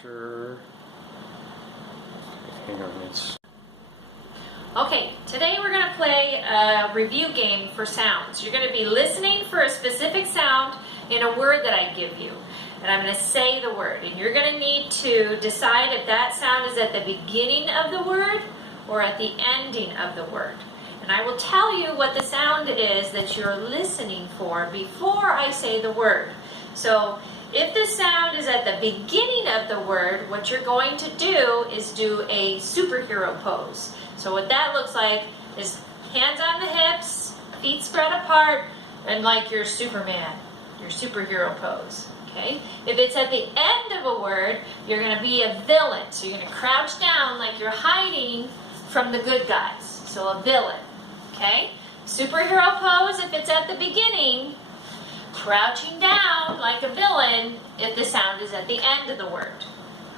sure. Hang on, it's... Okay, today we're going to play a review game for sounds. You're going to be listening for a specific sound in a word that I give you. And I'm going to say the word. And you're going to need to decide if that sound is at the beginning of the word or at the ending of the word. And I will tell you what the sound is that you're listening for before I say the word. So if the sound is at the beginning of the word, what you're going to do is do a superhero pose. So what that looks like is hands on the hips, feet spread apart, and like you're Superman, your superhero pose. Okay? If it's at the end of a word, you're going to be a villain. So you're going to crouch down like you're hiding from the good guys. So a villain. Okay? Superhero pose if it's at the beginning. Crouching down like a villain if the sound is at the end of the word.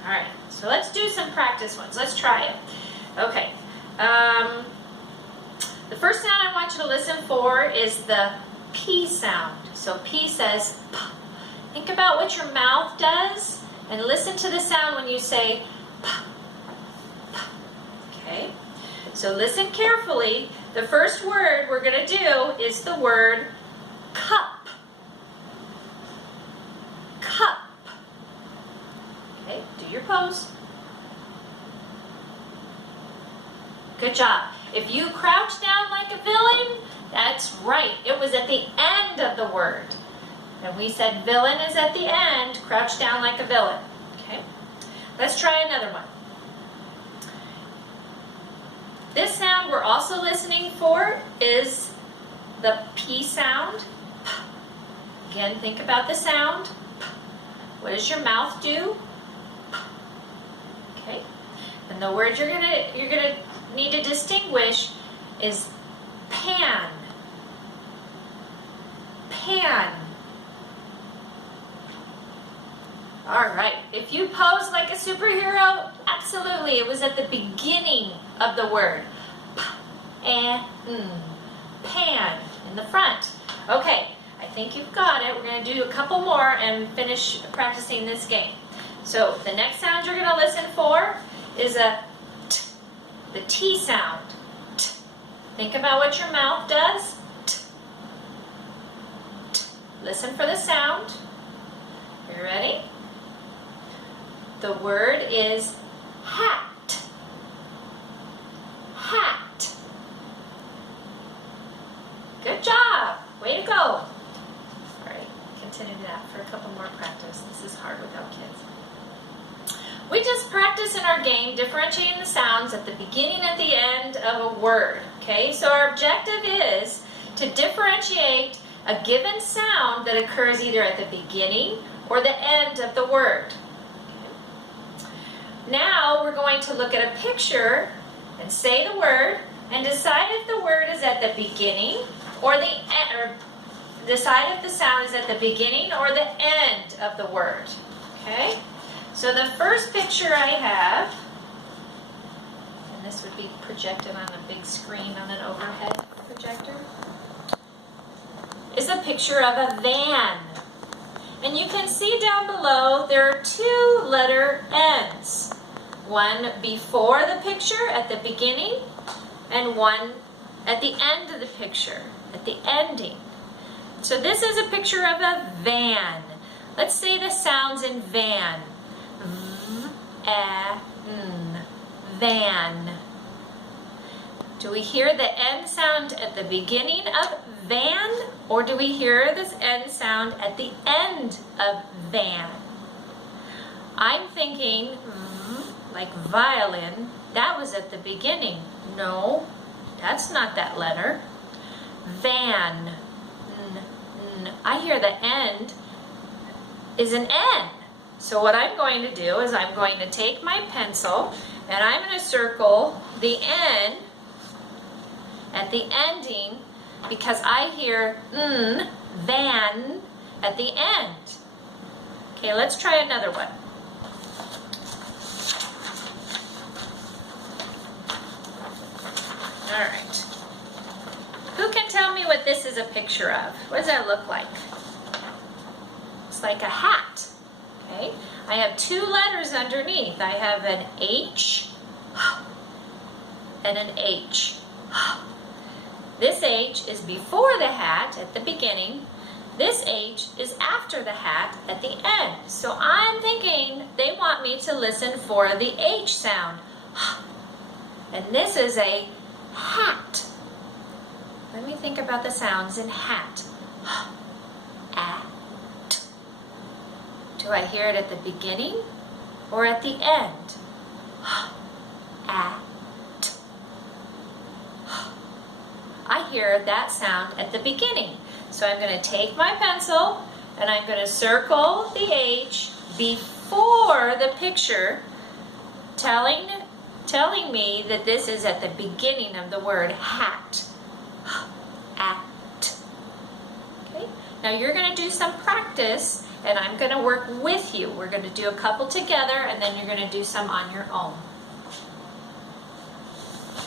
Alright, so let's do some practice ones. Let's try it. Okay. The first sound I want you to listen for is the P sound. So P says P. Think about what your mouth does and listen to the sound when you say P. P. Okay? So listen carefully. The first word we're going to do is the word cup. Cup. Okay, do your pose. Good job. If you crouch down like a villain, that's right. It was at the end of the word. And we said villain is at the end, crouch down like a villain. Okay? Let's try another one. This sound we're also listening for is the P sound. Again, think about the sound. What does your mouth do? Okay? And the word you're gonna need to distinguish is pan. Pan. Alright, if you pose like a superhero, absolutely, it was at the beginning of the word. Pan in the front. Okay, I think you've got it. We're going to do a couple more and finish practicing this game. So the next sound you're going to listen for is a T, the T sound. T. Think about what your mouth does. T. T. Listen for the sound. You ready? The word is hat. Hat. Good job. Way to go. All right, continue that for a couple more practice. This is hard without kids. We just practice in our game differentiating the sounds at the beginning and the end of a word. Okay, so our objective is to differentiate a given sound that occurs either at the beginning or the end of the word. Now we're going to look at a picture and say the word and decide if the word is at the beginning or the end, or decide if the sound is at the beginning or the end of the word. Okay? So the first picture I have, and this would be projected on a big screen on an overhead projector, is a picture of a van. And you can see down below there are two letter N's. One before the picture at the beginning and one at the end of the picture, at the ending. So this is a picture of a van. Let's say the sounds in van. V-a-n, van. Do we hear the N sound at the beginning of van, or do we hear this N sound at the end of van? I'm thinking like violin. That was at the beginning. No, that's not that letter. Van. I hear the end is an N. So what I'm going to do is I'm going to take my pencil and I'm going to circle the N at the ending because I hear van at the end. Okay, let's try another one. All right. Who can tell me what this is a picture of? What does that look like? It's like a hat. Okay. I have two letters underneath. I have an H and an H. This H is before the hat at the beginning. This H is after the hat at the end. So I'm thinking they want me to listen for the H sound. And this is a hat. Let me think about the sounds in hat. At. Do I hear it at the beginning or at the end? At. I hear that sound at the beginning. So I'm going to take my pencil and I'm going to circle the H before the picture, telling me that this is at the beginning of the word hat. At. Okay? Now you're going to do some practice and I'm going to work with you. We're going to do a couple together and then you're going to do some on your own.